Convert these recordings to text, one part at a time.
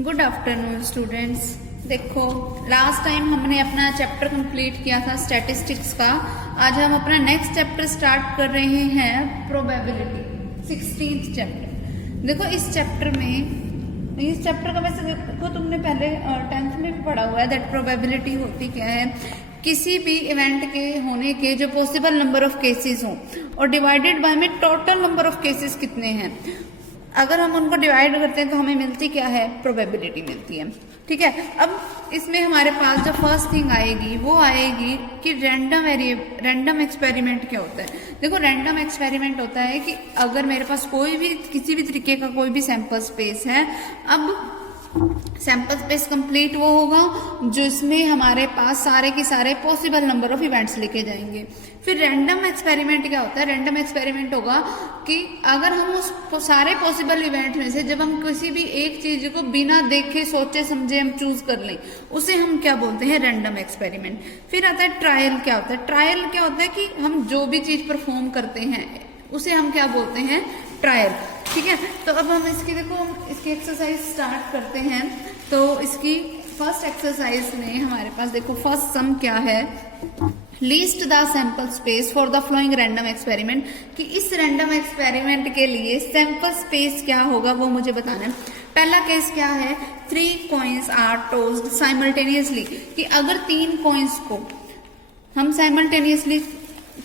Good afternoon students. देखो, last time हमने अपना चैप्टर कंप्लीट किया था स्टैटिस्टिक्स का। आज हम अपना नेक्स्ट चैप्टर स्टार्ट कर रहे हैं, प्रोबेबिलिटी, 16th चैप्टर। देखो इस चैप्टर का वैसे देखो तुमने पहले 10th में भी पढ़ा हुआ है दैट प्रोबेबिलिटी होती क्या है, किसी भी इवेंट के होने के जो पॉसिबल नंबर ऑफ केसेस हों और डिवाइडेड बाय में टोटल नंबर ऑफ केसेस कितने हैं, अगर हम उनको डिवाइड करते हैं तो हमें मिलती क्या है, प्रोबेबिलिटी मिलती है। ठीक है, अब इसमें हमारे पास जो फर्स्ट थिंग आएगी वो आएगी कि रैंडम एक्सपेरिमेंट क्या होता है। देखो रैंडम एक्सपेरिमेंट होता है कि अगर मेरे पास कोई भी किसी भी तरीके का कोई भी सैंपल स्पेस है, अब सैंपल स्पेस कंप्लीट वो होगा जिसमें हमारे पास सारे के सारे पॉसिबल नंबर ऑफ इवेंट्स लेके जाएंगे। फिर रैंडम एक्सपेरिमेंट क्या होता है, रैंडम एक्सपेरिमेंट होगा कि अगर हम उस सारे पॉसिबल इवेंट में से जब हम किसी भी एक चीज को बिना देखे सोचे समझे हम चूज कर लें, उसे हम क्या बोलते हैं, रैंडम एक्सपेरिमेंट। फिर आता है ट्रायल। क्या होता है ट्रायल, क्या होता है कि हम जो भी चीज परफॉर्म करते हैं उसे हम क्या बोलते हैं, ट्रायल। ठीक है, तो अब हम इसकी एक्सरसाइज स्टार्ट करते हैं। तो इसकी फर्स्ट एक्सरसाइज में हमारे पास देखो फर्स्ट सम क्या है, least the sample space for the flowing random experiment, कि इस रैंडम एक्सपेरिमेंट के लिए सैंपल स्पेस क्या होगा वो मुझे बताना है। पहला केस क्या है, 3 कॉइन्स आर टॉस्ड साइमल्टेनियसली, कि अगर 3 कॉइन्स को हम साइमल्टेनियसली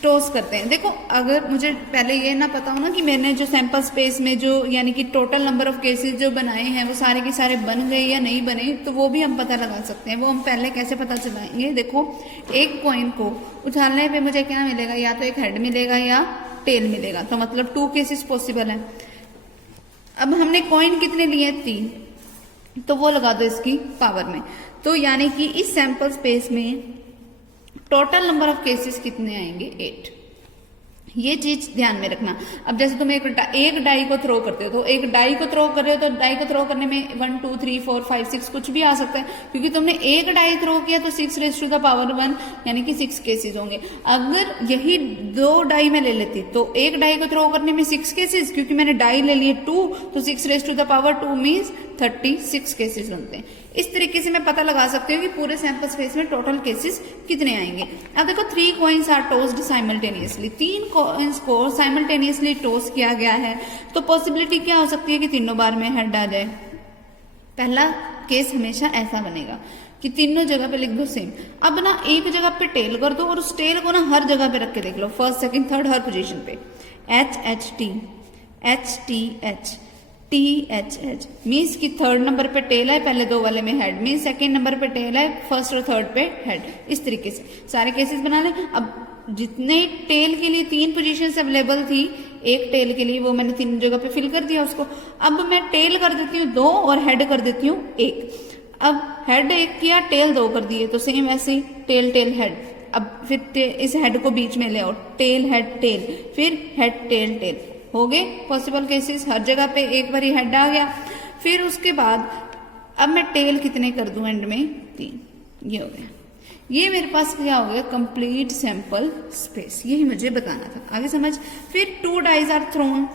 टॉस करते हैं। देखो अगर मुझे पहले ये ना पता हो ना कि मैंने जो सैंपल स्पेस में जो यानी कि टोटल नंबर ऑफ केसेस जो बनाए हैं वो सारे के सारे बन गए या नहीं बने, तो वो भी हम पता लगा सकते हैं। वो हम पहले कैसे पता चलाएंगे, देखो एक कॉइन को उछालने पे मुझे क्या मिलेगा, या तो एक हेड मिलेगा या टेल मिलेगा, तो मतलब 2 केसेस पॉसिबल है। अब हमने कॉइन कितने लिए, 3, तो वो लगा दो इसकी पावर में, तो यानी कि इस सैंपल स्पेस में टोटल नंबर ऑफ केसेस कितने आएंगे, 8। ये चीज ध्यान में रखना। अब जैसे तुम एक डाई को थ्रो करते हो, तो एक डाई को थ्रो कर रहे हो, तो डाई को थ्रो करने में 1 2 3 4 5 6 कुछ भी आ सकता है, क्योंकि तुमने एक डाई थ्रो किया तो 6 रेज़ टू द पावर 1 यानी कि 6 केसेस होंगे। अगर यही 2 डाई में ले लेती तो एक डाई को थ्रो करने में 6 केसेस, क्योंकि मैंने डाई ले लिए 2, तो 6 raise to the power 2 means 36 cases बनते हैं। इस तरीके से मैं पता लगा सकती हूँ कि पूरे सैंपल स्पेस में टोटल केसेस कितने आएंगे। अब देखो 3 coins are tossed simultaneously, 3 coins को साइमल्टेनियसली टॉस किया गया है, तो पॉसिबिलिटी क्या हो सकती है कि तीनों बार में हेड आ जाए। पहला केस हमेशा ऐसा बनेगा कि तीनों जगह पे लिख दो सेम। अब ना एक जगह पे टेल कर दो और उस टेल को ना हर जगह पे रख के देख लो, फर्स्ट सेकंड थर्ड हर पोजीशन पे, H H T H T H T H H means कि थर्ड नंबर पे टेल है, पहले 2 वाले में हेड, मीन्स सेकंड नंबर पे टेल है, फर्स्ट और थर्ड पे हेड। इस तरीके से सारे केसेस बना लें। अब जितने टेल के लिए 3 पोजीशंस अवेलेबल थी, एक टेल के लिए वो मैंने 3 जगह पे फिल कर दिया उसको। अब मैं टेल कर देती हूँ 2 और हेड कर देती हूँ 1। अब हेड 1 किया, टेल 2 कर दिए, तो सेम ऐसे ही टेल टेल हेड। अब फिर इस हेड को बीच में ले आओ, टेल हेड टेल, फिर हेड टेल टेल, हो गए पॉसिबल केसेस। हर जगह पे एक बार हेड आ गया। फिर उसके बाद अब मैं टेल कितने कर दूं एंड में, 3, ये हो गया। ये मेरे पास क्या हो गया, कंप्लीट सैंपल स्पेस, यही मुझे बताना था। आगे समझ। फिर 2 डाइज आर थ्रोन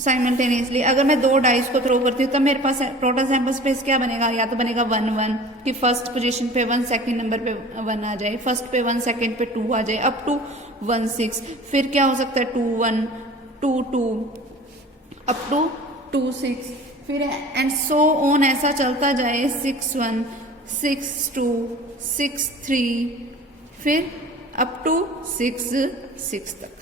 साइमल्टेनियसली, अगर मैं 2 डाइज को थ्रो करती हूँ तब मेरे पास टोटल सैंपल स्पेस क्या बनेगा, या तो बनेगा 1 1 कि फर्स्ट पोजीशन पे 1, सेकंड नंबर पे 1 आ जाए, फर्स्ट पे 1, सेकंड पे 2 आ जाए, अप टू 1 6। फिर क्या हो सकता है 2 1 2 2 अप टू 2 6, फिर एंड सो ऑन, ऐसा चलता जाए 6 1 6 2 6 3, फिर अप टू 6 6 तक।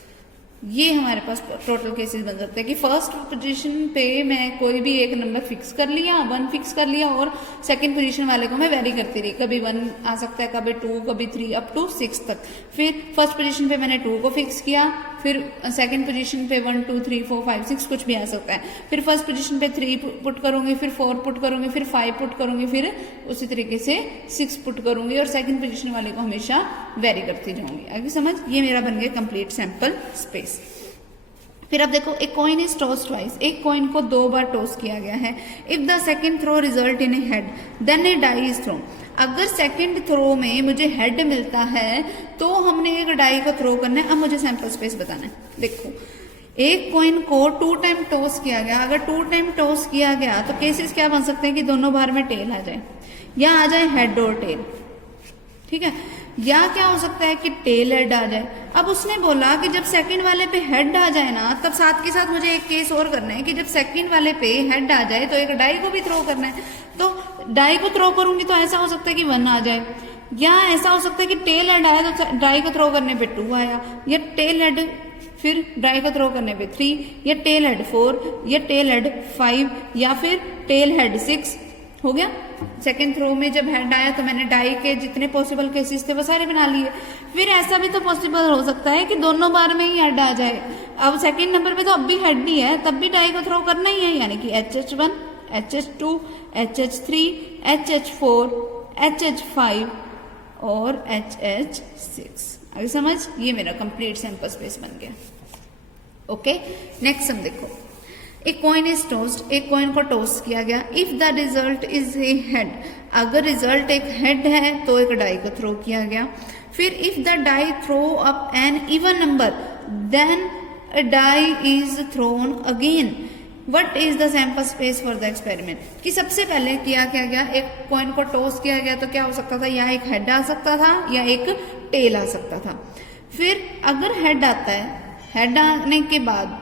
ये हमारे पास टोटल केसेस बन सकते हैं कि फर्स्ट पोजीशन पे मैं कोई भी एक नंबर फिक्स कर लिया, 1 फिक्स कर लिया, और सेकंड पोजीशन वाले को मैं वेरी करती रही, कभी 1 आ सकता है, कभी 2, कभी 3, अप टू 6 तक। फिर फर्स्ट पोजीशन पे मैंने 2 को फिक्स किया, फिर सेकंड पोजीशन पे 1 2 3 4 5 6 कुछ भी आ सकता है। फिर फर्स्ट पोजीशन पे 3 पुट करूंगी, फिर 4 पुट करूंगी, फिर 5 पुट करूंगी, फिर उसी तरीके से 6 पुट करूंगी, और सेकंड पोजीशन वाले को हमेशा वेरी करती जाऊंगी। आगे समझ। ये मेरा बन गया कंप्लीट सैंपल स्पेस। फिर अब देखो, एक कॉइन इज टॉस ट्वाइस, एक कॉइन को 2 बार टॉस किया गया है। If the second throw result in a head then a die is thrown, अगर सेकंड थ्रो में मुझे हेड मिलता है तो हमने एक डाई को थ्रो करना है। अब मुझे सैंपल स्पेस बताना है। देखो एक कॉइन को 2 टाइम टॉस किया गया, अगर 2 टाइम टॉस किया गया तो केसेस क्या बन सकते हैं कि दोनों बार में टेल आ जाए या आ जाए हेड और टेल, ठीक है, या क्या हो सकता है कि टेल हेड आ जाए। अब उसने बोला कि जब सेकंड वाले पे हेड आ जाए ना, तब साथ के साथ मुझे एक केस और करना है कि जब सेकंड वाले पे हेड आ जाए तो एक डाई को भी थ्रो करना है। तो डाई को थ्रो करूंगी तो ऐसा हो सकता है कि 1 आ जाए, या ऐसा हो सकता है कि टेल हेड आया तो डाई को थ्रो करने पे 2 आया, या टेल हेड फिर डाई को थ्रो करने पे 3, या टेल हेड 4, या टेल हेड 5, या फिर टेल हेड 6 हो गया। सेकंड थ्रो में जब हेड आया तो मैंने डाई के जितने पॉसिबल केसेस थे वो सारे बना लिए। फिर ऐसा भी तो पॉसिबल हो सकता है कि दोनों बार में ही हेड आ जाए। अब सेकंड नंबर पे तो अब भी हेड ही है, तब भी डाई को थ्रो करना ही है, यानी कि HH1, HH2, HH3, HH4, HH5 और HH6। आगे समझ, ये मेरा कंप्लीट सैंपल स्पेस बन गया। ओके, नेक्स्ट सम देखो। एक कॉइन इज टॉस्ड, एक कॉइन को टॉस किया गया। If the result is a head, अगर रिजल्ट एक हेड है तो एक डाई को थ्रो किया गया। फिर if the die throw up an even number then a die is thrown again. What is the sample space for the experiment. कि सबसे पहले किया क्या गया, एक कॉइन को टॉस किया गया तो क्या हो सकता था, या एक हेड आ सकता था या एक टेल आ सकता था। फिर अगर हेड आता है, हेड आने के बाद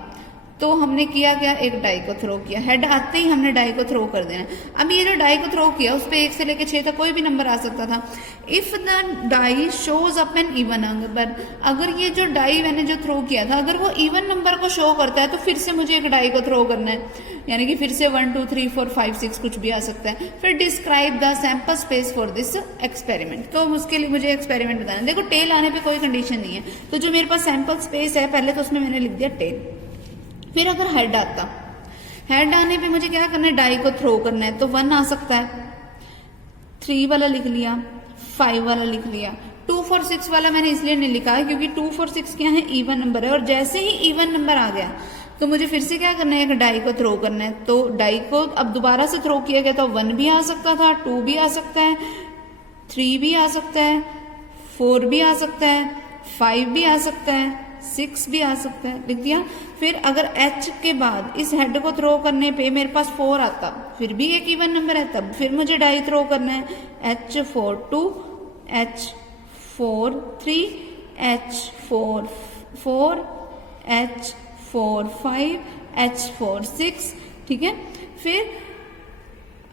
तो हमने किया क्या, एक डाई को थ्रो किया। हेड आते ही हमने डाई को थ्रो कर देना। अब ये जो डाई को थ्रो किया उस पे 1 से लेकर 6 तक कोई भी नंबर आ सकता था। If the die shows up an even number, अगर ये जो डाई मैंने जो थ्रो किया था अगर वो इवन नंबर को शो करता है तो फिर से मुझे एक डाई को थ्रो करना है, यानी कि फिर से 1 2 3 4 5 6 कुछ भी आ सकता है। फिर describe the sample space for this experiment, तो उसके लिए मुझे एक्सपेरिमेंट बताना है। देखो टेल आने पर कोई कंडीशन नहीं है, तो जो मेरे पास सैंपल स्पेस है पहले तो उसमें मैंने लिख दिया टेल। फिर अगर हेड आता, हेड आने पे मुझे क्या करना है, डाई को थ्रो करना है। तो 1 आ सकता है, 3 वाला लिख लिया, 5 वाला लिख लिया। 2 4 6 वाला मैंने इसलिए नहीं लिखा है क्योंकि 2 4 6 क्या है, इवन नंबर है, और जैसे ही इवन नंबर आ गया तो मुझे फिर से क्या करना है, एक डाई को थ्रो करना है। तो डाई को अब दोबारा से थ्रो किया गया तो 1 भी आ सकता था, 2 भी आ सकता है, 3 भी आ सकता है, 4 भी आ सकता है, 5 भी आ सकता है, 6 भी आ सकता है, लिख दिया। फिर अगर H के बाद इस हेड को थ्रो करने पे मेरे पास 4 आता, फिर भी एक इवन नंबर है, तब फिर मुझे डाई थ्रो करना है। H4 2, H4 3, H4 4, H4 5, H4 6, ठीक है। फिर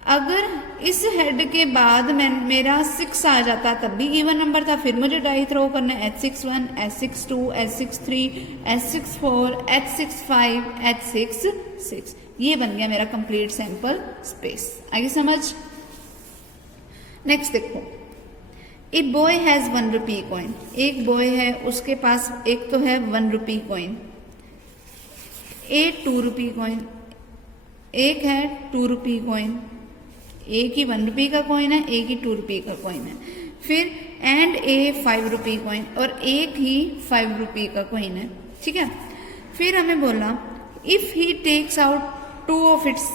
अगर इस हेड के बाद मेरा 6 आ जाता तब भी इवन नंबर था, फिर मुझे डाई थ्रो करना है। H61, H62, H63, H64, H65, H66। ये बन गया मेरा कंप्लीट सैंपल स्पेस। आगे समझ। नेक्स्ट देखो, a boy has 1 rupee coin. एक बॉय है, उसके पास एक तो है 1 रुपी कॉइन, एक 2 रुपी कॉइन, एक है 2 रुपी कॉइन, एक ही 1 रुपी का कॉइन है, एक ही 2 रुपी का कॉइन है। फिर एंड ए 5 रुपी कॉइन, और एक ही 5 रुपी का कॉइन है, ठीक है। फिर हमें बोला if he takes out 2 of its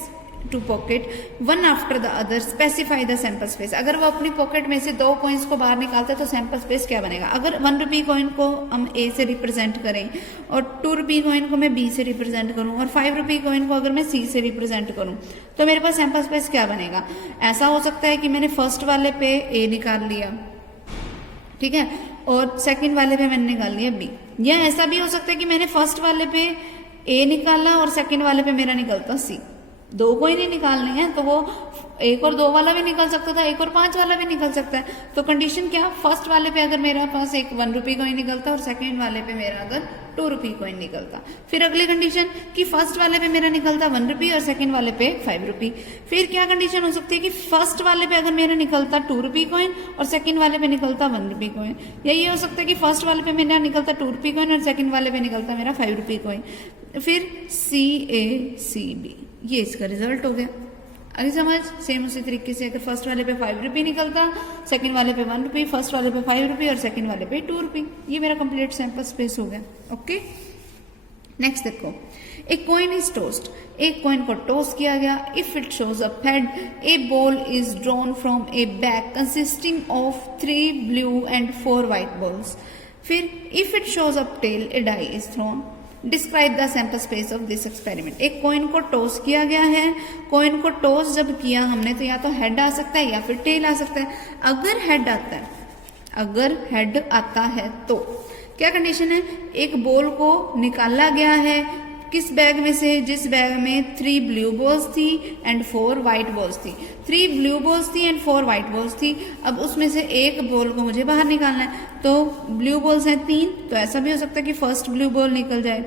two pocket 1 after the other specify the sample space. अगर वो अपनी पॉकेट में से 2 कॉइन्स को बाहर निकालता है तो सैंपल स्पेस क्या बनेगा। अगर 1 रुपी कॉइन को हम ए से रिप्रेजेंट करें और 2 रुपी कॉइन को मैं बी से रिप्रेजेंट करूं और 5 रुपी कॉइन को अगर मैं सी से रिप्रेजेंट करूं तो मेरे पास सैंपल स्पेस क्या बनेगा। ऐसा हो सकता है कि मैंने फर्स्ट वाले पे ए निकाल लिया, ठीक है, और सेकंड वाले पे मैंने निकाल लिया बी, या ऐसा भी हो सकता है कि मैंने फर्स्ट वाले पे ए निकाला और सेकंड वाले पे मेरा निकलता सी। 2 कॉइन ही निकालने हैं तो वो 1 और 2 वाला भी निकल सकता था, 1 और 5 वाला भी निकल सकता है। तो कंडीशन क्या, फर्स्ट वाले पे अगर मेरे पास एक 1 रुपी कॉइन निकलता और सेकंड वाले पे मेरा अगर 2 रुपी कॉइन निकलता। फिर अगली कंडीशन कि फर्स्ट वाले पे मेरा निकलता 1 रुपी और सेकंड वाले पे 5 रुपी। फिर क्या कंडीशन हो सकती है कि फर्स्ट वाले पे अगर मेरा निकलता 2 रुपी कॉइन और सेकंड वाले पे निकलता 1 रुपी कॉइन, या ये हो सकता है कि फर्स्ट वाले पे मेरा निकलता 2 रुपी कॉइन और सेकंड वाले पे निकलता मेरा 5 रुपी कॉइन। फिर CACB, ये इसका रिजल्ट हो गया। आगे समझ। सेम उसी तरीके से अगर फर्स्ट वाले पे 5 रुपी निकलता, सेकंड वाले पे 1 रुपी, फर्स्ट वाले पे 5 रुपी और सेकंड वाले पे 2 रुपी। ये मेरा कंप्लीट सैंपल स्पेस हो गया। ओके, नेक्स्ट देखो, एक कॉइन इज टॉस्ड। एक कॉइन को टॉस किया गया। If it shows a head, a ball is drawn from a bag consisting of 3 blue and 4 white balls. फिर if it shows a tail, a die is thrown. Describe the sample space of this experiment. एक coin को toss किया गया है, coin को toss जब किया हमने तो या तो हेड आ सकता है या फिर टेल आ सकता है। अगर हेड आता है, अगर हेड आता है तो क्या कंडीशन है, एक बॉल को निकाला गया है किस बैग में से, जिस बैग में 3 ब्लू बॉल्स थी एंड 4 व्हाइट बॉल्स थी। 3 ब्लू बॉल्स थी एंड 4 व्हाइट बॉल्स थी। अब उसमें से एक बॉल को मुझे बाहर निकालना है, तो ब्लू बॉल्स हैं 3, तो ऐसा भी हो सकता है कि फर्स्ट ब्लू बॉल निकल जाए,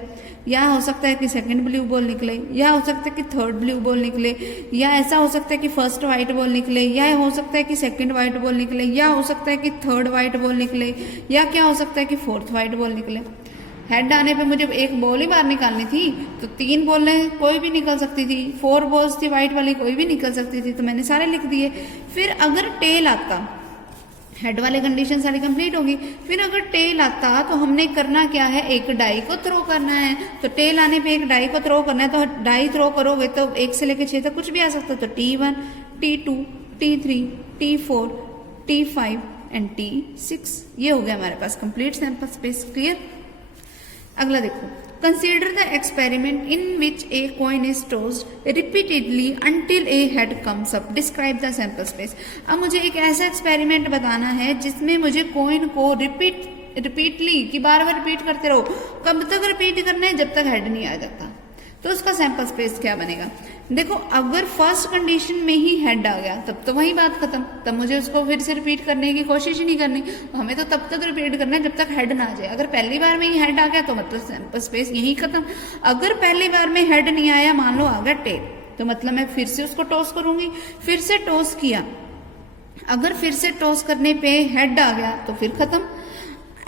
या हो सकता है कि सेकंड ब्लू बॉल निकले, या हो सकता है कि थर्ड ब्लू बॉल निकले, या ऐसा हो सकता है कि फर्स्ट व्हाइट बॉल निकले, या हो सकता है कि सेकंड व्हाइट बॉल निकले, या हो सकता है कि थर्ड व्हाइट बॉल निकले, या क्या हो सकता है कि फोर्थ व्हाइट बॉल निकले। हेड आने पे मुझे एक बॉल ही बाहर निकालनी थी, तो 3 बॉलें कोई भी निकल सकती थी, 4 बॉल्स थी व्हाइट वाली, कोई भी निकल सकती थी, तो मैंने सारे लिख दिए। फिर अगर टेल आता, हेड वाले कंडीशन सारी कंप्लीट होगी। फिर अगर टेल आता तो हमने करना क्या है, एक डाई को थ्रो करना है। तो टेल आने पे एक डाई को थ्रो करना है, तो डाई थ्रो करोगे तो 1 से लेकर 6 तक कुछ भी आ सकता है। तो T1, T2, T3, T4, T5 and T6, ये हो गया हमारे पास कंप्लीट सैंपल स्पेस। क्लियर। अगला देखो, consider the experiment in which a coin is tossed repeatedly until A head comes up, describe the sample space. अब मुझे एक ऐसा एक्सपेरिमेंट बताना है जिसमें मुझे कॉइन को रिपीटली कि बार बार रिपीट करते रहो। कब तक रिपीट करना है, जब तक हेड नहीं आ जाता। तो उसका सैंपल स्पेस क्या बनेगा, देखो अगर फर्स्ट कंडीशन में ही हेड आ गया तब तो वही बात खत्म, तब मुझे उसको फिर से रिपीट करने की कोशिश ही नहीं करनी। हमें तो तब तक रिपीट करना है जब तक हेड ना आ जाए। अगर पहली बार में ही हेड आ गया तो मतलब सैंपल स्पेस यही खत्म। अगर पहली बार में हेड नहीं आया, मान लो आ गया टेल, तो मतलब मैं फिर से उसको टॉस करूंगी। फिर से टॉस किया, अगर फिर से टॉस करने पे हेड आ गया तो फिर खत्म।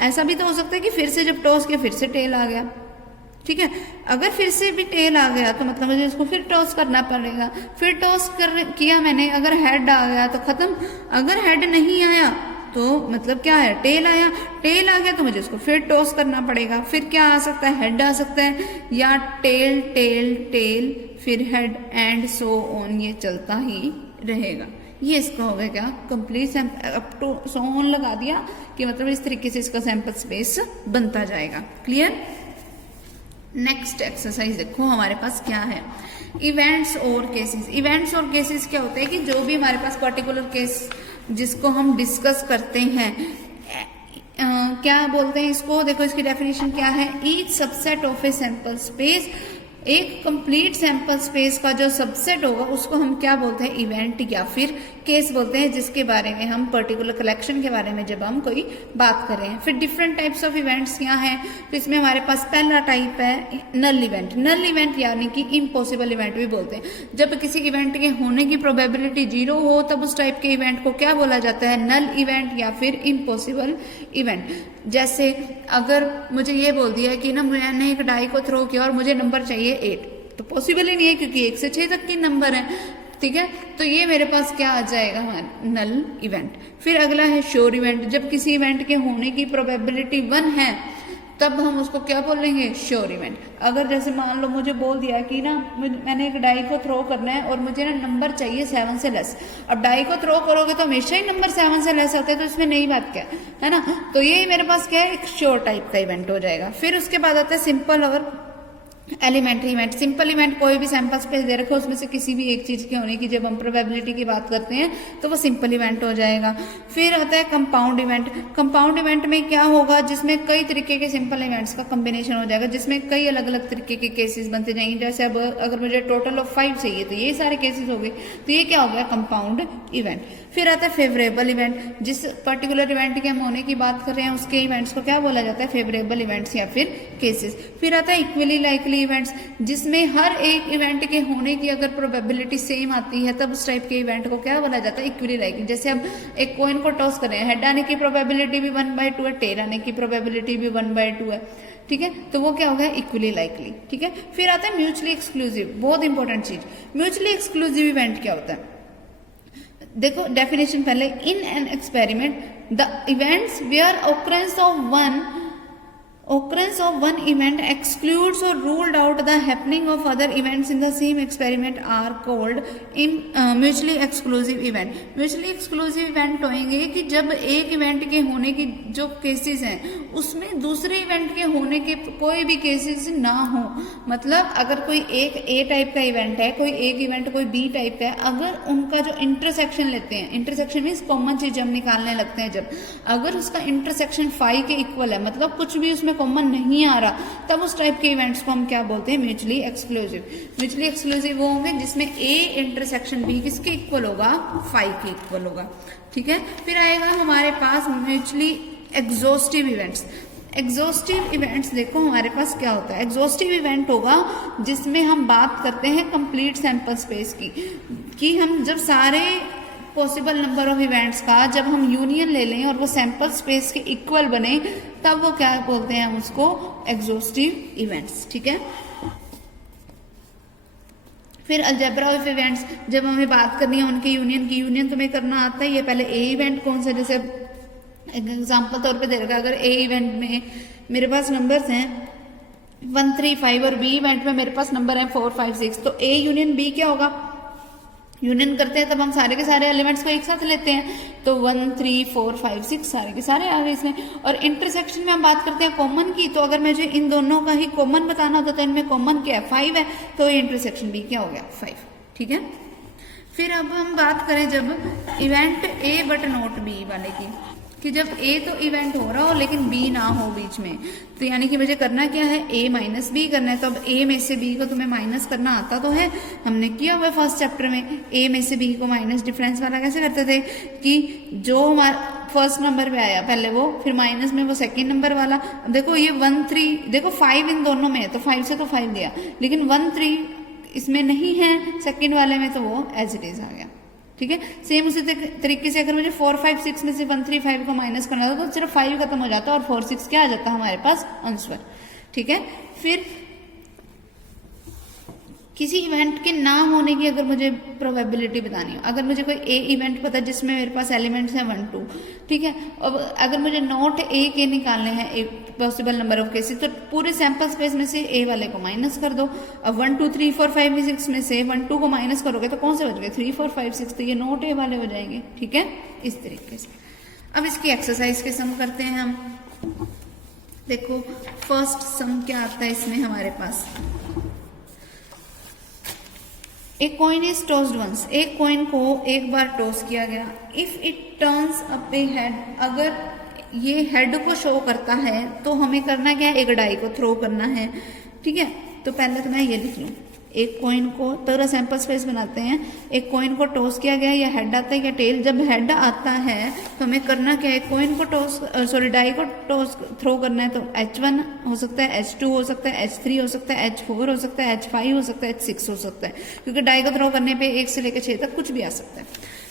ऐसा भी तो हो सकता है कि फिर से जब टॉस किया फिर से टेल आ गया, ठीक है। अगर फिर से भी टेल आ गया तो मतलब मुझे उसको फिर टॉस करना पड़ेगा। फिर टॉस किया मैंने, अगर हेड आ गया तो खत्म। अगर हेड नहीं आया तो मतलब क्या है, टेल आया। टेल आ गया तो मुझे उसको फिर टॉस करना पड़ेगा। फिर क्या आ सकता है, हेड आ सकता है, या टेल टेल टेल फिर हेड एंड सो ऑन, ये चलता ही रहेगा। ये इसका हो गया क्या, complete up to so on लगा दिया कि मतलब इस तरीके से इसका सैंपल स्पेस बनता जाएगा। क्लियर। नेक्स्ट एक्सरसाइज देखो हमारे पास क्या है, इवेंट्स और केसेस। इवेंट्स और केसेस क्या होते हैं कि जो भी हमारे पास पर्टिकुलर केस जिसको हम डिस्कस करते हैं, क्या बोलते हैं इसको, देखो इसकी डेफिनेशन क्या है, each subset of a sample space. एक कंप्लीट सैंपल स्पेस का जो सबसेट होगा उसको हम क्या बोलते हैं, इवेंट या फिर केस बोलते हैं, जिसके बारे में हम पर्टिकुलर कलेक्शन के बारे में जब हम कोई बात कर रहे हैं। फिर डिफरेंट टाइप्स ऑफ इवेंट्स यहाँ हैं, तो इसमें हमारे पास पहला टाइप है नल इवेंट। नल इवेंट यानी कि इम्पॉसिबल इवेंट भी बोलते हैं। जब किसी इवेंट के होने की प्रोबेबिलिटी 0 हो तब उस टाइप के इवेंट को क्या बोला जाता है, नल इवेंट या फिर इम्पॉसिबल इवेंट। जैसे अगर मुझे ये बोल दिया कि ना मैंने एक डाई को थ्रो किया और मुझे नंबर चाहिए 8, तो पॉसिबल ही नहीं है क्योंकि 1 से 6 तक के नंबर है, ठीक है। तो ये मेरे पास क्या आ जाएगा, नल इवेंट। फिर अगला है श्योर इवेंट। जब किसी इवेंट के होने की प्रोबेबिलिटी 1 है तब हम उसको क्या बोलेंगे, श्योर इवेंट। अगर जैसे मान लो मुझे बोल दिया कि ना मैंने एक डाई को थ्रो करना है और मुझे ना नंबर चाहिए 7 से लेस। अब डाई को थ्रो करोगे तो हमेशा ही नंबर 7 से लेस आते हैं, तो इसमें नई बात क्या है ना। तो ये मेरे पास क्या है, एक श्योर टाइप का इवेंट हो जाएगा। फिर उसके बाद आता है सिंपल और एलिमेंट्री इवेंट। सिंपल इवेंट कोई भी सैंपल स्पेस दे रखो उसमें से किसी भी एक चीज के होने की जब हम प्रोबेबिलिटी की बात करते हैं तो वो सिंपल इवेंट हो जाएगा। फिर आता है कंपाउंड इवेंट। कंपाउंड इवेंट में क्या होगा, जिसमें कई तरीके के सिंपल इवेंट्स का कॉम्बिनेशन हो जाएगा, जिसमें कई अलग अलग तरीके के केसेस बनते जाएंगे। जैसे अब अगर मुझे टोटल ऑफ 5 चाहिए तो ये सारे केसेस हो गए, तो ये क्या हो गया, कंपाउंड इवेंट। फिर आता है फेवरेबल इवेंट। जिस पर्टिकुलर इवेंट के हम होने की बात कर रहे हैं उसके इवेंट्स को क्या बोला जाता है, फेवरेबल इवेंट्स या फिर केसेस। फिर आता है इक्वली लाइकली इवेंट्स, जिसमें हर एक इवेंट के होने की अगर प्रोबेबिलिटी सेम आती है तब उस टाइप के इवेंट को क्या बोला जाता है, इक्वली लाइकली। जैसे हम एक कॉइन को टॉस कर रहे हैं, हेड आने की प्रोबेबिलिटी भी 1/2 है, टेल आने की प्रोबेबिलिटी भी 1/2 है, ठीक है। तो वो क्या हो गया, इक्वली लाइकली, ठीक है। फिर आता है म्यूचुअली एक्सक्लूसिव, बहुत इंपॉर्टेंट चीज। म्यूचुअली एक्सक्लूसिव इवेंट क्या होता है, देखो डेफिनेशन पहले, in an experiment the events where occurrence of one occurrence of one event excludes or ruled out the happening of other events in the same experiment are called in mutually exclusive event. mutually exclusive event होंगे कि जब एक event के होने की जो cases हैं उसमें दूसरे इवेंट के होने के कोई भी केसेस ना हो। मतलब अगर कोई एक ए टाइप का इवेंट है, कोई एक इवेंट कोई बी टाइप का है, अगर उनका जो इंटरसेक्शन लेते हैं, इंटरसेक्शन मीन्स कॉमन चीज हम निकालने लगते हैं, जब अगर उसका इंटरसेक्शन फाई के इक्वल है, मतलब कुछ भी उसमें कॉमन नहीं आ रहा, तब उस टाइप के इवेंट्स को हम क्या बोलते हैं? Mutually exclusive. म्यूचुअली एक्सक्लूसिव वो होंगे जिसमें ए इंटरसेक्शन बी किसके इक्वल होगा? फाई के इक्वल होगा। ठीक है, फिर आएगा हमारे पास mutually exhaustive events. Exhaustive events देखो हमारे पास क्या होता है। एग्जॉस्टिव इवेंट होगा जिसमें हम बात करते हैं कंप्लीट सैंपल स्पेस की, कि हम जब सारे पॉसिबल नंबर ऑफ इवेंट्स का जब हम यूनियन ले लें और वो सैंपल स्पेस के इक्वल बने, तब वो क्या बोलते हैं? हम उसको एग्जॉस्टिव इवेंट्स। ठीक है, फिर अलजेब्रा ऑफ इवेंट्स, जब हमें बात करनी है उनके यूनियन की, यूनियन तुम्हें करना आता है, ये पहले ए इवेंट कौन सा, जैसे एग्जाम्पल तौर पे दे रखा है, अगर ए इवेंट में मेरे पास नंबर्स हैं 1 3 5 और बी इवेंट में मेरे पास नंबर है 4 5 6, तो ए यूनियन बी क्या होगा? यूनियन करते हैं तब हम सारे के सारे एलिमेंट्स को एक साथ लेते हैं, तो 1 3 4 5 6 सारे के सारे आ गए इसमें। और इंटरसेक्शन में हम बात करते हैं कॉमन की, तो अगर मुझे इन दोनों का ही कॉमन बताना होता तो इनमें कॉमन क्या है? 5 है, तो ये इंटरसेक्शन बी क्या हो गया? 5। ठीक है, फिर अब हम बात करें जब event A but not be वाले की, कि जब ए तो इवेंट हो रहा हो लेकिन बी ना हो बीच में, तो यानी कि मुझे करना क्या है? ए माइनस बी करना है। तो अब ए में से बी को तुम्हें माइनस करना आता तो है, हमने किया हुआ फर्स्ट चैप्टर में। ए में से बी को माइनस डिफरेंस वाला कैसे करते थे कि जो हमारा फर्स्ट नंबर पे आया पहले वो, फिर माइनस में वो सेकेंड नंबर वाला। देखो ये 1 3, देखो 5 इन दोनों में है, तो 5 से तो 5 गया, लेकिन 1 3 इसमें नहीं है सेकेंड वाले में, तो वो एज इट इज आ गया। ठीक है, सेम उसी तरीके से अगर मुझे 4 5 6 में से 1 3 5 को माइनस करना था तो सिर्फ 5 खत्म हो जाता और 4 6 क्या आ जाता हमारे पास? आंसर। ठीक है, फिर किसी इवेंट के ना होने की अगर मुझे प्रोबेबिलिटी बतानी हो, अगर मुझे कोई ए इवेंट पता है जिसमें मेरे पास एलिमेंट्स हैं 1 2, ठीक है, अब अगर मुझे नॉट ए के निकालने हैं एक पॉसिबल नंबर ऑफ केसेस, तो पूरे सैंपल स्पेस में से ए वाले को माइनस कर दो। अब 1 2 3 4 5 6 में से 1 2 को माइनस करोगे तो कौन से बच गए? 3 4 5 6, तो ये नॉट ए वाले हो जाएंगे। ठीक है, इस तरीके से। अब इसकी एक्सरसाइज के सम करते हैं हम। देखो फर्स्ट सम क्या आता है इसमें हमारे पास, एक कॉइन इज टॉस्ड वंस, एक कॉइन को एक बार टॉस किया गया। If it turns up A head, अगर ये हेड को शो करता है तो हमें करना क्या है? एक डाई को थ्रो करना है। ठीक है, तो पहले तो मैं ये लिख लूं, एक कॉइन को थोड़ा सैंपल स्पेस बनाते हैं, एक कॉइन को टॉस किया गया, या हेड आता है या टेल। जब हेड आता है तो हमें करना क्या है? कॉइन को टॉस डाई को टॉस थ्रो करना है। तो H1 हो सकता है, H2 हो सकता है, H3 हो सकता है, H4 हो सकता है, H5 हो सकता है, H6 हो सकता है, क्योंकि डाई को थ्रो करने पे 1 से लेकर 6 तक कुछ भी आ सकता है।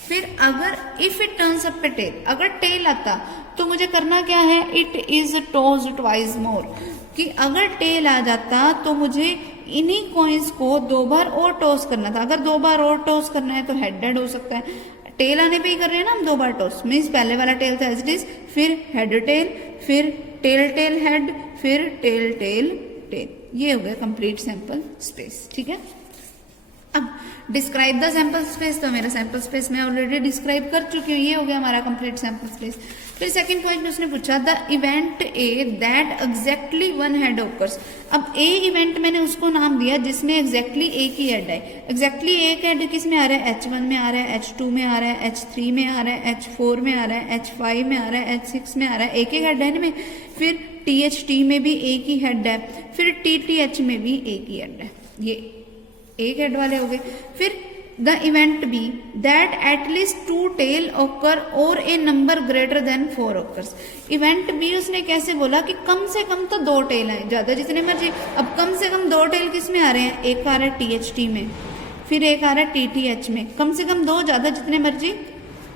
फिर अगर if it turns up a tail, अगर टेल आता तो मुझे करना क्या है? It is tossed twice more, कि अगर टेल आ जाता तो मुझे इन्हीं कॉइन्स को 2 बार और टॉस करना था। अगर 2 बार और टॉस करना है तो हेड हेड हो सकता है। टेल आने पे ही कर रहे हैं ना हम 2 बार टॉस, मीन्स पहले वाला टेल था एज इट इज, फिर हेड टेल, फिर टेल टेल हेड, फिर टेल टेल टेल। ये हो गया कंप्लीट सैंपल स्पेस। ठीक है, अब डिस्क्राइब द सैंपल स्पेस, तो मेरा सैंपल स्पेस मैं ऑलरेडी डिस्क्राइब कर चुकी हूँ, ये हो गया हमारा कंप्लीट सैंपल स्पेस। फिर सेकंड क्वेश्चन उसने पूछा, the event A that exactly 1 head occurs. अब ए इवेंट मैंने उसको नाम दिया जिसमें एग्जैक्टली एक ही हेड है। एग्जैक्टली एक हेड किस में आ रहा है? H1 में आ रहा है, H2 में आ रहा है, H3 में आ रहा है, H4 में आ रहा है, H5 में आ रहा है, H6 में आ रहा है, एक ही हेड है इनमें। फिर THT में भी एक ही हेड है, फिर TTH में भी एक ही हेड है, ये एक हेड वाले हो गए। फिर the event B that 2 tail occur और a number greater than 4 occurs. Event B उसने कैसे बोला कि कम से कम तो 2 टेल आए, ज्यादा जितने मर्जी। अब कम से कम 2 टेल किस में आ रहे हैं? एक आ रहा है THT में, फिर एक आ रहा है TTH में, कम से कम 2, ज्यादा जितने मर्जी,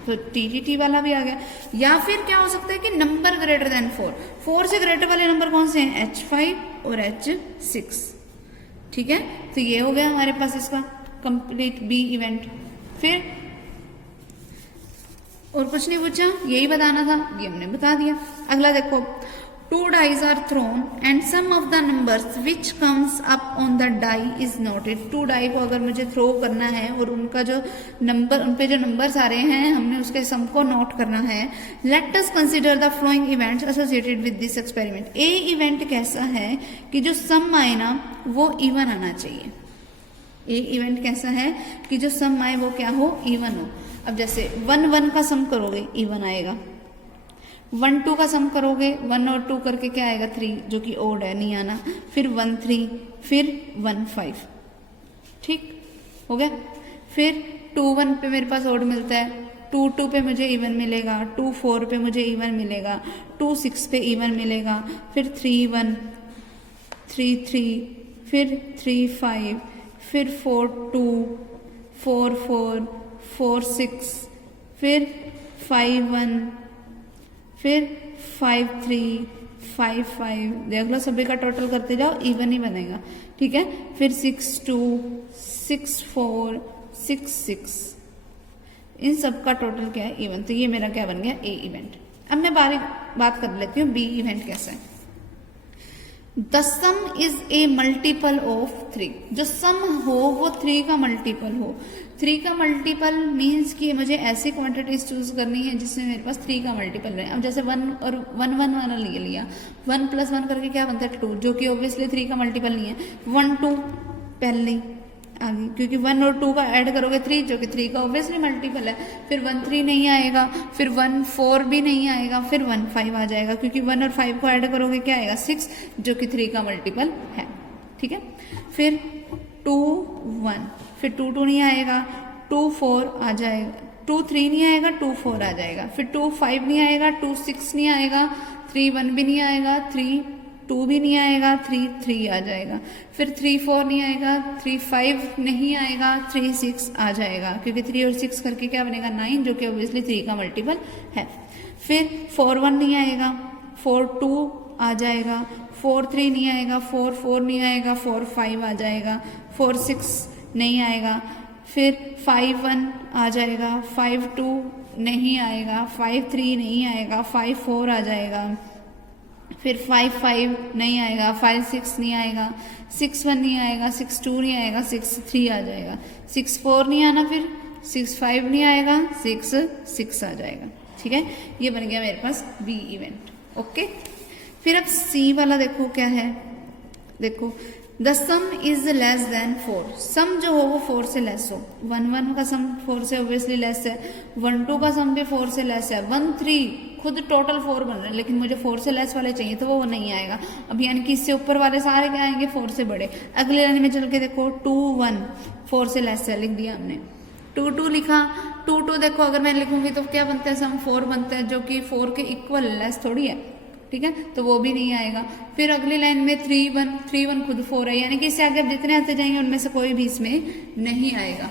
तो TTT वाला भी आ गया। या फिर क्या हो सकता है कि नंबर ग्रेटर देन 4, 4 से ग्रेटर वाले नंबर कौन से हैं? H5 और H6। ठीक है, तो ये हो गया हमारे पास इसका कंप्लीट बी इवेंट। फिर और कुछ नहीं पूछा, यही बताना था, ये हमने बता दिया। अगला देखो, 2 dice are thrown and sum of the numbers which comes up on the die is noted। 2 die को अगर मुझे थ्रो करना है और उनका जो नंबर, उन पे जो नंबर्स आ रहे हैं, हमने उसके सम को नोट करना है। Let us consider the flowing events associated with this experiment. A event कैसा है कि जो सम आए ना वो इवन आना चाहिए। ए इवेंट कैसा है कि जो सम आए वो क्या हो, इवन हो। अब जैसे 1 का सम करोगे इवन आएगा, 1 2 का सम करोगे 1 और 2 करके क्या आएगा 3, जो कि ओड है, नहीं आना। फिर 1 3, फिर 1 5, ठीक हो गया। फिर 2 1 पे मेरे पास ओड मिलता है, 2 2 पे मुझे इवन मिलेगा, 2 4 पे मुझे इवन मिलेगा, 2 6 पे इवन मिलेगा, फिर 3 1 3 3, फिर 3 5, फिर 4 2 4 4 4 6, फिर 5 1, फिर 5 3 5 5। देख लो सभी का टोटल करते जाओ, इवन ही बनेगा, ठीक है। फिर 6 2 6 4 6 6, इन सब का टोटल क्या है, इवन। तो ये मेरा क्या बन गया, ए इवेंट। अब मैं बात कर लेती हूँ बी इवेंट कैसा है। The some is a multiple of 3। जो सम हो वो 3 का मल्टीपल हो। 3 का मल्टीपल मीन्स कि मुझे ऐसी क्वांटिटीज चूज करनी है जिसमें मेरे पास 3 का मल्टीपल रहे। अब जैसे 1 और 1 1 वाला लिया 1 + 1 करके क्या बनता है 2, जो कि ऑब्वियसली 3 का मल्टीपल नहीं है। 1 2 पहले आ गई, क्योंकि 1 और 2 का ऐड करोगे 3, जो कि 3 का ऑब्वियसली मल्टीपल है। फिर 1 3 नहीं आएगा, फिर 1 4 भी नहीं आएगा, फिर 1 5 आ जाएगा, क्योंकि 1 और 5 को ऐड करोगे क्या आएगा 6, जो कि 3 का मल्टीपल है, ठीक है। फिर 2 1, फिर 2 2 नहीं आएगा, 2 4 आ जाएगा, 2 3 नहीं आएगा, 2 4 आ जाएगा, फिर 2 5 नहीं आएगा, 2 6 नहीं आएगा, 3 1 भी नहीं आएगा, 3 2 भी नहीं आएगा, 3 3 आ जाएगा, फिर 3 4 नहीं आएगा, 3 5 नहीं आएगा, 3 6 आ जाएगा, क्योंकि 3 और 6 करके क्या बनेगा 9, जो कि ऑब्वियसली 3 का मल्टीपल है। फिर 4 1 नहीं आएगा, 4 2 आ जाएगा, 4 3 नहीं आएगा, 4 4 नहीं आएगा, 4 5 आ जाएगा, 4 6 नहीं आएगा, फिर 5 1 आ जाएगा, 5 2 नहीं आएगा, 5 3 नहीं आएगा, 5 4 आ जाएगा, फिर 5 5 नहीं आएगा, 5 6 नहीं आएगा, 6 1 नहीं आएगा, 6 2 नहीं आएगा, 6 3 आ जाएगा, 6 4 नहीं आना, फिर 6 5 नहीं आएगा, 6 6 आ जाएगा, ठीक है। ये बन गया मेरे पास बी इवेंट, ओके। फिर अब सी वाला देखो क्या है, देखो the some is less than 4। सम जो हो वो 4 से लेस हो। 1 1 का सम 4 से ऑब्वियसली लेस है, 1 2 का सम भी 4 से लेस है, 1 3 खुद टोटल 4 बन रहे हैं, लेकिन मुझे 4 से लेस वाले चाहिए तो वो नहीं आएगा। अब यानी कि इससे ऊपर वाले सारे क्या आएंगे 4 से बड़े। अगले लाइन में चल के देखो 2 1 4 से लेस है, लिख दिया हमने। 2 2 लिखा, 2 2 देखो अगर मैं लिखूंगी तो क्या बनता है सम 4 बनता है, जो कि 4 के इक्वल, लेस थोड़ी है, ठीक है, तो वो भी नहीं आएगा। फिर अगली लाइन में 3 1 खुद 4 है, यानी कि इससे आगे जितने आते जाएंगे उनमें से कोई भी इसमें नहीं आएगा,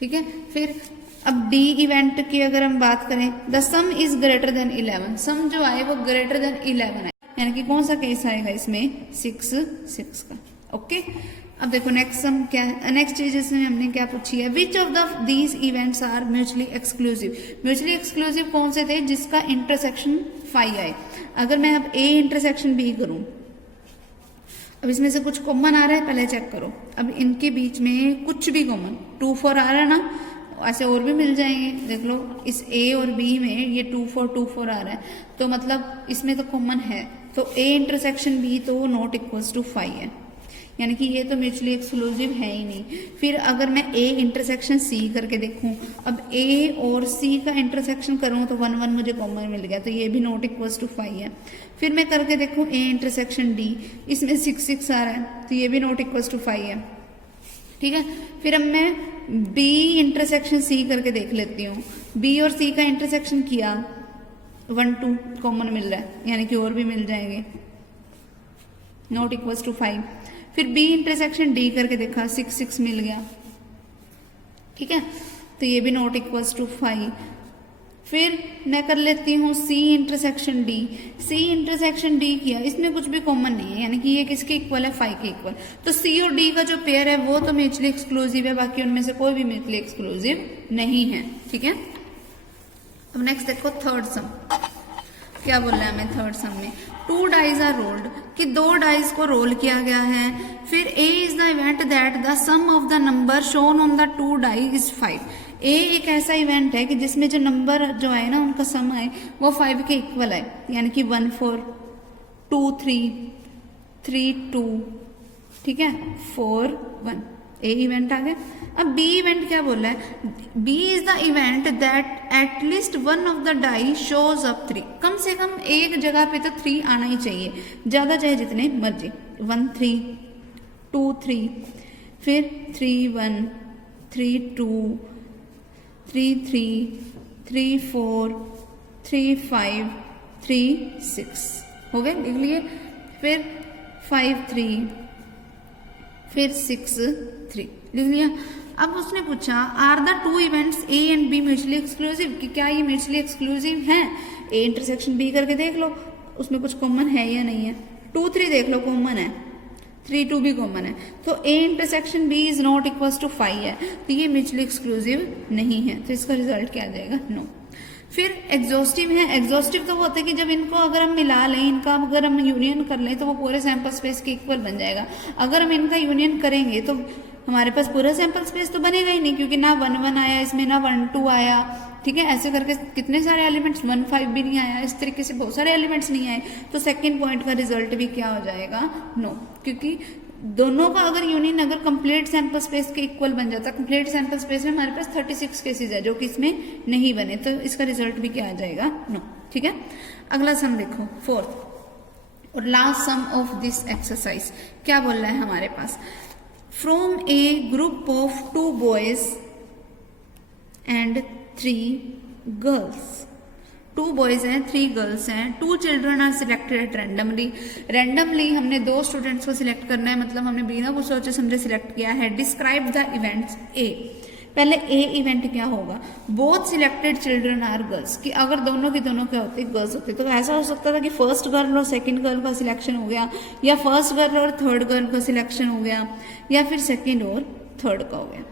ठीक है। फिर अब डी इवेंट की अगर हम बात करें, the some is greater than 11। सम जो आए वो ग्रेटर देन 11 है, यानी कि कौन सा केस आएगा इसमें 6 6 का, ओके। अब देखो नेक्स्ट सम क्या है, नेक्स्ट चीज इसमें हमने क्या पूछी है, which of the these events are mutually exclusive. Mutually exclusive कौन से थे, जिसका इंटरसेक्शन 5 आए। अगर मैं अब ए इंटरसेक्शन बी करूं, अब इसमें से कुछ कॉमन आ रहा है, पहले चेक करो। अब इनके बीच में कुछ भी कॉमन 2 4 आ रहा है ना, ऐसे और भी मिल जाएंगे, देख लो इस ए और बी में ये 2 4 आ रहा है, तो मतलब इसमें तो कॉमन है, तो ए इंटरसेक्शन बी तो नॉट इक्वल्स टू 5 है, यानी कि ये तो म्यूचुअली एक्सक्लूसिव है ही नहीं। फिर अगर मैं ए इंटरसेक्शन सी करके देखूं, अब ए और सी का इंटरसेक्शन करूं तो 1 1 मुझे कॉमन मिल गया, तो ये भी नॉट इक्वल्स टू 5 है। फिर मैं करके देखूं ए इंटरसेक्शन डी, इसमें 6 6 आ रहा है, तो ये भी नॉट इक्वल्स टू 5 है, ठीक है। फिर अब मैं बी इंटरसेक्शन सी करके देख लेती हूँ, बी और सी का इंटरसेक्शन किया, 1 2 कॉमन मिल रहा है, यानी कि और भी मिल जाएंगे, नॉट इक्वल्स टू 5। फिर बी इंटरसेक्शन डी करके देखा, 6 6 मिल गया, ठीक है, तो ये भी नॉट इक्वल्स टू 5। फिर मैं कर लेती हूँ C intersection D. C intersection D किया, इसमें कुछ भी कॉमन नहीं है, यानी कि ये किसके इक्वल है 5 के इक्वल, तो सी और डी का जो पेयर है वो तो म्यूचुअली एक्सक्लूसिव है, बाकी उनमें से कोई भी म्यूचुअली एक्सक्लूसिव नहीं है, ठीक है। अब नेक्स्ट देखो थर्ड सम। क्या बोल रहा है हमें थर्ड सम में, 2 डाइज आर रोल्ड, कि 2 डाइज को रोल किया गया है। फिर A is the event that the sum of the number shown on the 2 die is 5। A एक ऐसा इवेंट है कि जिसमें जो नंबर जो है ना उनका सम है वो 5 के इक्वल है, यानी कि 1 4 2 3 3 2, ठीक है, 4 1, ए इवेंट आ गया। अब बी इवेंट क्या बोला है, B is the event that at least one of the die shows up 3, कम से कम एक जगह पे तो 3 आना ही चाहिए, ज्यादा चाहे जितने मर्जी, 1 3 2 3, फिर 3 1 3 2 3 3 3 4 3 5 3 6 हो गए, लिख लिए। फिर 5 3, फिर 6 3, लिख लिया। अब उसने पूछा are the 2 events A and B mutually exclusive, कि क्या ये म्यूचुअली एक्सक्लूसिव हैं। ए इंटरसेक्शन बी करके देख लो उसमें कुछ कॉमन है या नहीं है। 2 3 देख लो कॉमन है, 3 2 भी कॉमन है, तो A intersection B is not equal to 5 है, तो ये म्यूचुअली एक्सक्लूसिव नहीं है, तो इसका रिजल्ट क्या आ जाएगा, नो। फिर एग्जॉस्टिव है, एग्जॉस्टिव तो वो होता है कि जब इनको अगर हम मिला लें, इनका अगर हम यूनियन कर लें तो वो पूरे सैंपल स्पेस के इक्वल बन जाएगा। अगर हम इनका यूनियन करेंगे तो हमारे पास पूरा सैंपल स्पेस तो बनेगा ही नहीं, क्योंकि ना 1 1 आया इसमें, ना 1 2 आया, ठीक है, ऐसे करके कितने सारे एलिमेंट्स, 1 5 भी नहीं आया, इस तरीके से बहुत सारे एलिमेंट्स नहीं आए, तो सेकंड पॉइंट का रिजल्ट भी क्या हो जाएगा, नो, क्योंकि दोनों का अगर यूनियन अगर कंप्लीट सैंपल स्पेस के इक्वल बन जाता, कंप्लीट सैंपल स्पेस में हमारे पास 36 केसेस है जो कि इसमें नहीं बने, तो इसका रिजल्ट भी क्या आ जाएगा, नो, ठीक है। अगला सम देखो, फोर्थ और last sum of this exercise, क्या बोल रहा है हमारे पास, from a group of 2 boys and 3 girls, 2 boys हैं 3 गर्ल्स हैं, 2 children are selected randomly, randomly हमने 2 स्टूडेंट्स को सिलेक्ट करना है, मतलब हमने बिना कुछ सोचे समझे सिलेक्ट किया है। डिस्क्राइब द इवेंट्स ए, पहले ए इवेंट क्या होगा, both selected children are girls, कि अगर दोनों के दोनों क्या होते गर्ल्स होते, तो ऐसा हो सकता था कि फर्स्ट गर्ल और सेकंड गर्ल का सिलेक्शन हो गया, या फर्स्ट गर्ल और थर्ड गर्ल का सिलेक्शन हो गया, या फिर सेकंड और थर्ड का हो गया,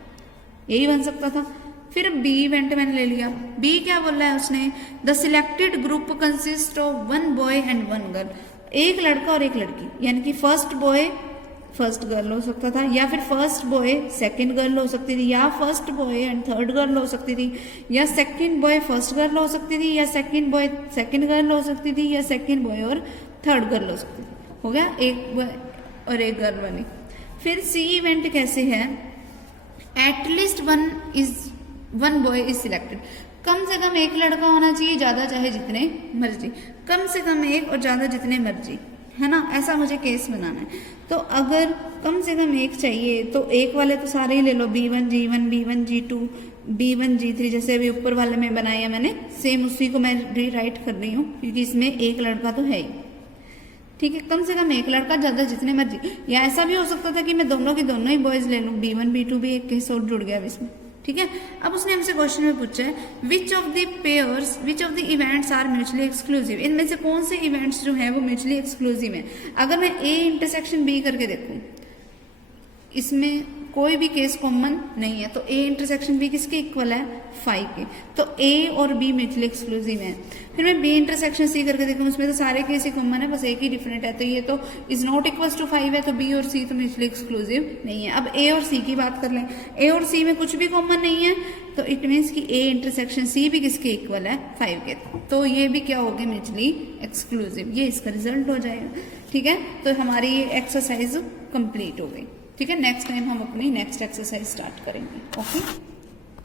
यही बन सकता था। फिर बी इवेंट मैंने ले लिया, बी क्या बोल रहा है उसने, the selected group consist of 1 boy and 1 girl, एक लड़का और एक लड़की, यानी कि फर्स्ट बॉय फर्स्ट गर्ल हो सकता था, या फिर फर्स्ट बॉय सेकंड गर्ल हो सकती थी, या first boy and third girl हो सकती थी, या सेकंड बॉय फर्स्ट गर्ल हो सकती थी, या सेकंड बॉय सेकंड गर्ल हो सकती थी, या सेकंड बॉय और थर्ड गर्ल हो सकती थी, हो गया, एक बॉय और एक गर्ल बनी। फिर सी इवेंट कैसे है, एटलीस्ट 1 बॉय इज सिलेक्टेड, कम से कम एक लड़का होना चाहिए, ज्यादा चाहे जितने मर्जी, कम से कम एक और ज्यादा जितने मर्जी, है ना, ऐसा मुझे केस बनाना है। तो अगर कम से कम एक चाहिए तो एक वाले तो सारे ही ले लो, B1 G1 B1 G2 B1 G3, जैसे अभी ऊपर वाले में बनाया मैंने, सेम उसी को मैं रीराइट कर रही हूँ, क्योंकि इसमें एक लड़का तो है ही, ठीक है, कम से कम एक लड़का, ज्यादा जितने मर्जी। या ऐसा भी हो सकता था कि मैं दोनों की दोनों ही बॉयज ले लूँ, B1 B2 भी एक केस और जुड़ गया इसमें, ठीक है। अब उसने हमसे क्वेश्चन में पूछा है which of the events are mutually exclusive, इनमें से कौन से इवेंट्स जो है वो म्यूचुअली एक्सक्लूसिव है। अगर मैं ए इंटरसेक्शन बी करके देखूं, इसमें कोई भी केस कॉमन नहीं है, तो ए इंटरसेक्शन बी किसके इक्वल है, 5 के, तो ए और बी म्यूचुअली एक्सक्लूसिव है। फिर मैं बी इंटरसेक्शन सी करके देखूं, उसमें तो सारे केस ही कॉमन है, बस एक ही डिफरेंट है, तो ये तो इज नॉट इक्वल टू 5 है, तो बी और सी तो म्यूचुअली एक्सक्लूसिव नहीं है। अब ए और सी की बात कर लें, ए और सी में कुछ भी कॉमन नहीं है, तो इट मीन्स कि ए इंटरसेक्शन सी भी किसके इक्वल है, 5 के, तो ये भी क्या होगी, म्यूचुअली एक्सक्लूसिव, ये इसका रिजल्ट हो जाएगा, ठीक है। तो हमारी ये एक्सरसाइज कंप्लीट हो गई, ठीक है। नेक्स्ट टाइम हम अपनी नेक्स्ट एक्सरसाइज स्टार्ट करेंगे, ओके।